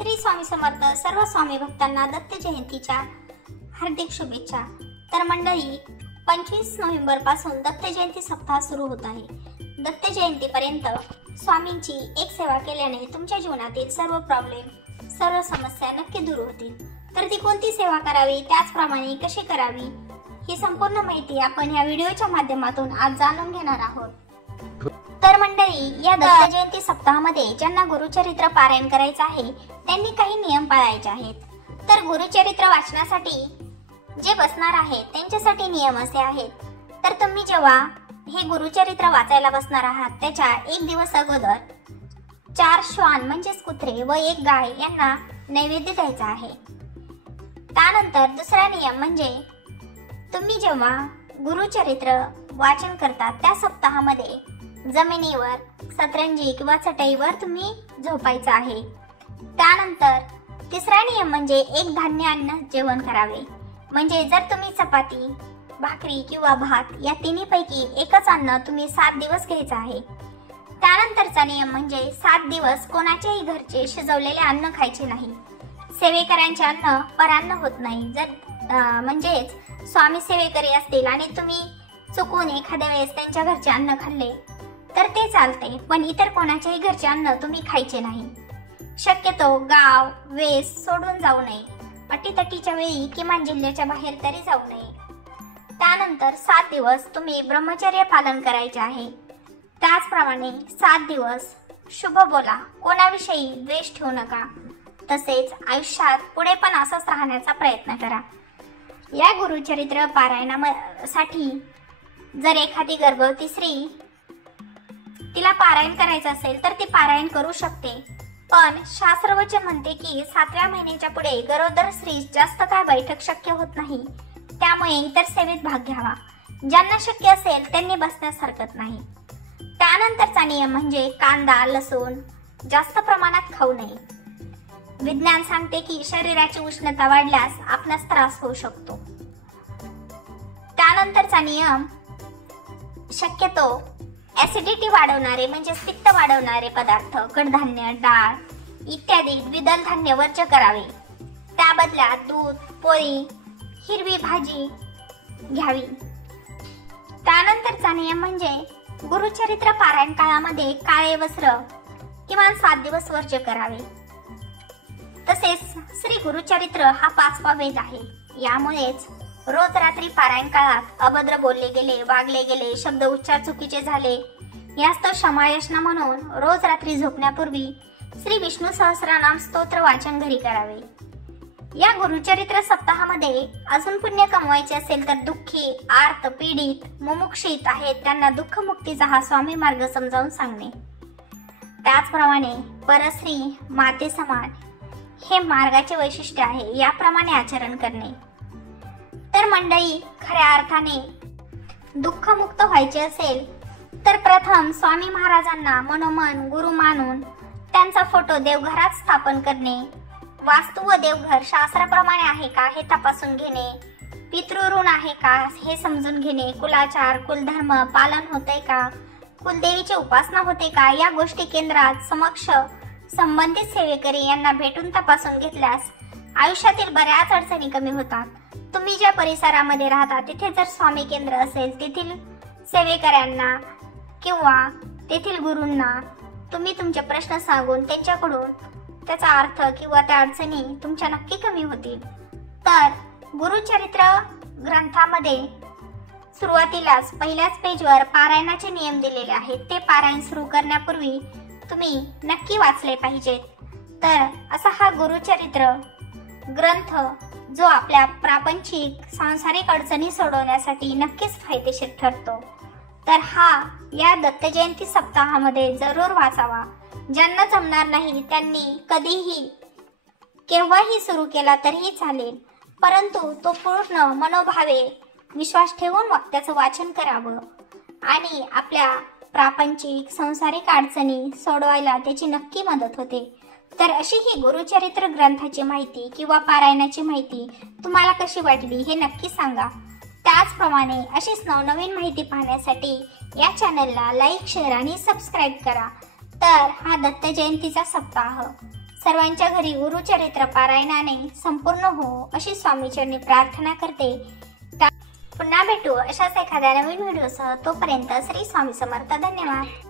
श्री स्वामी समर्थ. सर्व स्वामी भक्तांना दत्त जयंतीच्या हार्दिक शुभेच्छा. तर मंडळी, 25 नोव्हेंबर पासून दत्त जयंती सप्ताह सुरू होत आहे. दत्त जयंतीपर्यंत स्वामींची एक सेवा केल्याने तुमच्या जीवनातील सर्व प्रॉब्लेम, सर्व समस्या नक्की दूर होतील. तर ती कोणती सेवा करावी, त्याचप्रमाणे कशी करावी, ही संपूर्ण माहिती आपण या व्हिडिओच्या माध्यमातून आज जाणून घेणार आहोत. तर मंडळी, या दत्त जयंती सप्ताहामध्ये ज्यांना गुरुचरित्र पारायण करायचं आहे त्यांनी काही नियम पाळायचे आहेत. तर गुरुचरित्र वाचनासाठी जे बसणार आहेत त्यांच्यासाठी नियम असे आहेत. तर तुम्ही जेव्हा हे गुरुचरित्र वाचायला बसणार आहात त्याच्या एक दिवस अगोदर 4 श्वान म्हणजेच कुत्रे व 1 गाय यांना नैवेद्य द्यायचा आहे. त्यानंतर दुसरा नियम म्हणजे तुम्ही जेव्हा गुरुचरित्र वाचन करता त्या सप्ताहामध्ये जमिनीवर, सतरंजी किंवा चटईवर तुम्ही झोपायचं आहे. त्यानंतर तिसरा नियम म्हणजे एक धान्य अन्न जेवण करावे. म्हणजे जर तुम्ही चपाती, भाकरी किंवा भात या तिन्हीपैकी एकच अन्न तुम्ही 7 दिवस घ्यायचं आहे. त्यानंतरचा नियम म्हणजे 7 दिवस कोणाच्याही घरचे शिजवलेले अन्न खायचे नाही. सेवेकऱ्यांचे अन्न परान्न होत नाही. जर म्हणजेच स्वामी सेवेकरी असतील आणि तुम्ही चुकून एखाद्या वेळेस त्यांच्या घरचे अन्न खाल्ले तर ते चालते, पण इतर कोणाच्याही घरचे अन्न तुम्ही खायचे नाही. शक्यतो गाव, वेस सोडून जाऊ नये. अटीतटीच्या वेळी किमान जिल्ह्याच्या बाहेर तरी जाऊ नये. त्यानंतर 7 दिवस तुम्ही ब्रह्मचर्य पालन करायचे आहे. त्याचप्रमाणे 7 दिवस शुभ बोला, कोणाविषयी द्वेष ठेवू नका. तसेच आयुष्यात पुढे पण असंच राहण्याचा प्रयत्न करा. या गुरुचरित्र पारायणासाठी जर एखादी गर्भवती स्त्री तिला पारायण करायचं असेल तर ती पारायण करू शकते. पण शास्त्रवचन म्हणते की 7व्या महिन्याच्या पुढे गरोदर स्त्री जास्त काय बैठक शक्य होत नाही. त्यामुळे इतर सेवेत भाग घ्यावा. ज्यांना शक्य असेल त्यांनी बसण्यास हरकत नाही. त्यानंतरचा नियम म्हणजे कांदा, लसूण जास्त प्रमाणात खाऊ नये. विज्ञान सांगते की शरीराची उष्णता वाढल्यास आपणास त्रास होऊ शकतो. त्यानंतरचा नियम शक्यतो ऍसिडिटी वाढवणारे म्हणजे पित्त वाढवणारे पदार्थ, कडधान्य, डाळ इत्यादी द्विदल धान्य वर्ज्य करावे. त्या बदल्यात दूध, पोळी, हिरवी भाजी घ्यावी. त्यानंतरचा नियम म्हणजे गुरुचरित्र पारायण काळामध्ये काळे वस्त्र किमान 7 दिवस वर्ज्य करावे. तसेच श्री गुरुचरित्र हा 5वा वेद आहे. यामुळेच रोज रात्री पारायण काळात अभद्र बोलले गेले, वागले गेले, शब्द उच्चार चुकीचे झाले यास्तव क्षमायशना म्हणून रोज रात्री झोपण्यापूर्वी श्री विष्णू सहस्रनाम स्तोत्र वाचन घरी करावे. या गुरुचरित्र सप्ताहामध्ये अजून पुण्य कमवायचे असेल तर दुःखी, आर्त, पीडित, मुमुक्षित आहेत त्यांना दुःखमुक्तीचा हा स्वामी मार्ग समजावून सांगणे. त्याचप्रमाणे परस्त्री माते समान हे मार्गाचे वैशिष्ट्य आहे. याप्रमाणे आचरण करणे. तर मंडळी, खऱ्या अर्थाने दुःखमुक्त व्हायचे असेल तर प्रथम स्वामी महाराजांना मनोमन गुरु मानून त्यांचा फोटो देवघरात स्थापन करणे. वास्तू व देवघर शास्त्राप्रमाणे आहे का हे तपासून घेणे. पितृऋण आहे का हे समजून घेणे. कुलाचार, कुलधर्म पालन होते का, कुलदेवीची उपासना होते का, या गोष्टी केंद्रात समक्ष संबंधित सेवेकरी यांना भेटून तपासून घेतल्यास आयुष्यातील बऱ्याच अडचणी कमी होतात. तुम्ही ज्या परिसरामध्ये राहता तिथे जर स्वामी केंद्र असेल, तेथील सेवेकऱ्यांना किंवा तेथील गुरूंना तुम्ही तुमचे प्रश्न सांगून त्यांच्याकडून त्याचा अर्थ किंवा त्या अडचणी तुमच्या नक्की कमी होतील. तर गुरुचरित्र ग्रंथामध्ये सुरुवातीलाच पहिल्याच पेजवर पारायणाचे नियम दिलेले आहेत. ते पारायण सुरू करण्यापूर्वी तुम्ही नक्की वाचले पाहिजेत. तर असा हा गुरुचरित्र ग्रंथ जो आपल्या प्रापंचिक सांसारिक अडचणी सोडवण्यासाठी नक्कीच फायदेशीर ठरतो. तर हा या दत्त जयंती सप्ताहामध्ये जरूर वाचावा. ज्यांना जमणार नाही त्यांनी कधीही केव्हाही सुरू केला तरीही चालेल, परंतु तो पूर्ण मनोभावे विश्वास ठेवून त्याचं वाचन करावं आणि आपल्या प्रापंचिक सांसारिक अडचणी सोडवायला त्याची नक्की मदत होते. तर अशी ही गुरुचरित्र ग्रंथाची माहिती किंवा पारायणाची माहिती तुम्हाला कशी वाटली हे नक्की सांगा. त्याचप्रमाणे अशीच नवनवीन माहिती पाहण्यासाठी या चॅनलला लाईक, शेअर आणि सबस्क्राईब करा. तर हा दत्त जयंतीचा सप्ताह सर्वांच्या घरी गुरुचरित्र पारायणाने संपूर्ण हो अशी स्वामीचरणी प्रार्थना करते। पुन्हा भेटू अशाच एखाद्या नवीन व्हिडिओसह। तोपर्यंत श्री स्वामी समर्थ। धन्यवाद।